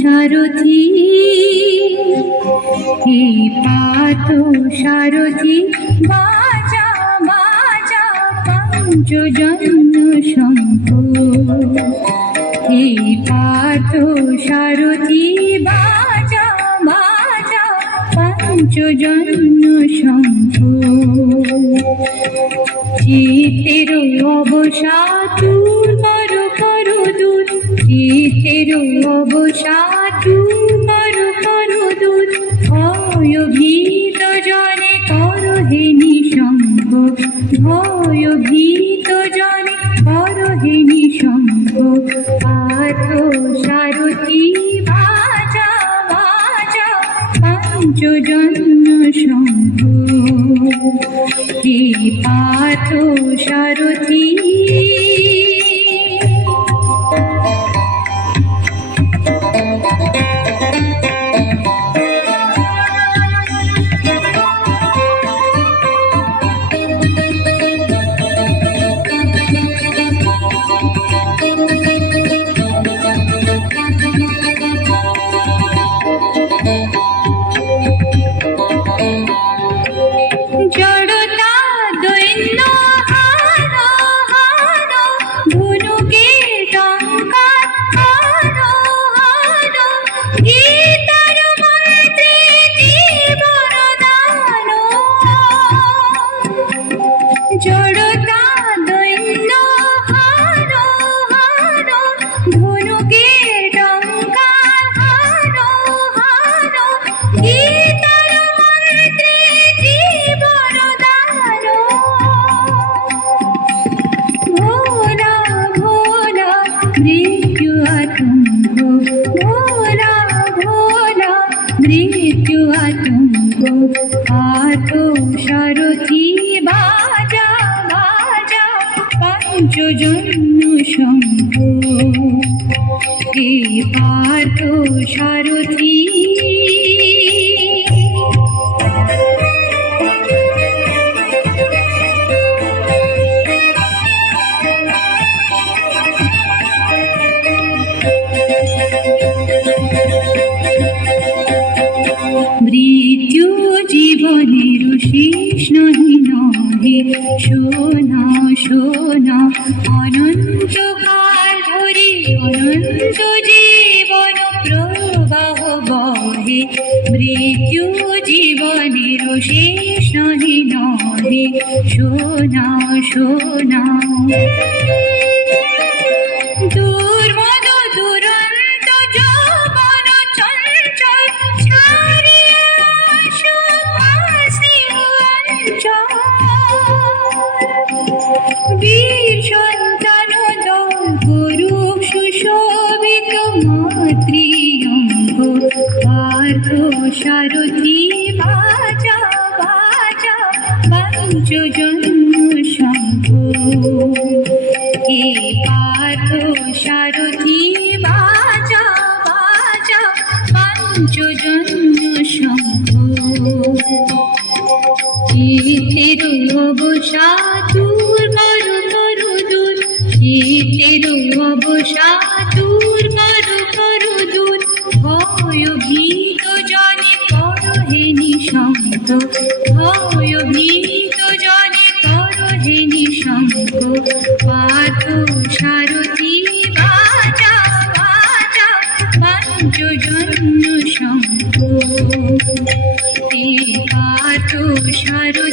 সারথি হে পার্থ সারথি বাজা বাজা পঞ্চজন্য শঙ্খ হে পার্থ সারথি বাজা বাজা পঞ্চজন্য শঙ্খ চিতের অবসাদ দূর করো করো দূর চিতের অবসাদ দূর করো দূর ভয়ভীত জনে করো হে নিঃসঙ্গ ভয়ভীত জনে করো হে নিঃসঙ্গ পার্থ সারথি বাজা বাজা পঞ্চজন্য শঙ্খ হে পার্থ সারথি জড়তা দৈন্য হারো হারো ধনুকে টঙ্কার হারো হারো গীতার মন্ত্রে জীবন দান জড়তা দৈন্য হারো হারো ধনুকে টঙ্কার হারো হারো গীতার মন্ত্রে জীবন দান ভোলা ভোলা মৃত্যু আতঙ্ক ভোলা ভোলা মৃত্যু আতঙ্ক পার্থ সারথি বাজা বাজা পঞ্চজন্য শঙ্খ হে পার্থ সারথি মৃত্যু জীবনের শেষ নহি নহে শোনা শোনা অনন্তকাল ধরে অনন্ত জীবন প্রবাহ বহে মৃত্যু জীবনের শেষ নহি নহে শোনা শোনা দুর্মদ দুরন্ত যৌবন চঞ্চল ছাড়িয়া আসো আসি অঞ্চল বীর সন্তান দল করুক সুশোভিত মাতৃঅঙ্গ পার্থ সারথি বাজা বাজা পঞ্চজন্য শঙ্খ হে পার্থ সারথি বাজা বাজা পঞ্চজন্য শঙ্খ চিতের অবসাদ দূর করো করো দূর চিতের অবসাদ দূর করো করো দূর ভয়ভীত জনে করো হে নিঃসঙ্গ ভয়ভীত জনে করো হে নিঃসঙ্গ পার্থ সারথি বাজা বাজা পঞ্চজন্য শঙ্খ হে পার্থ সারথি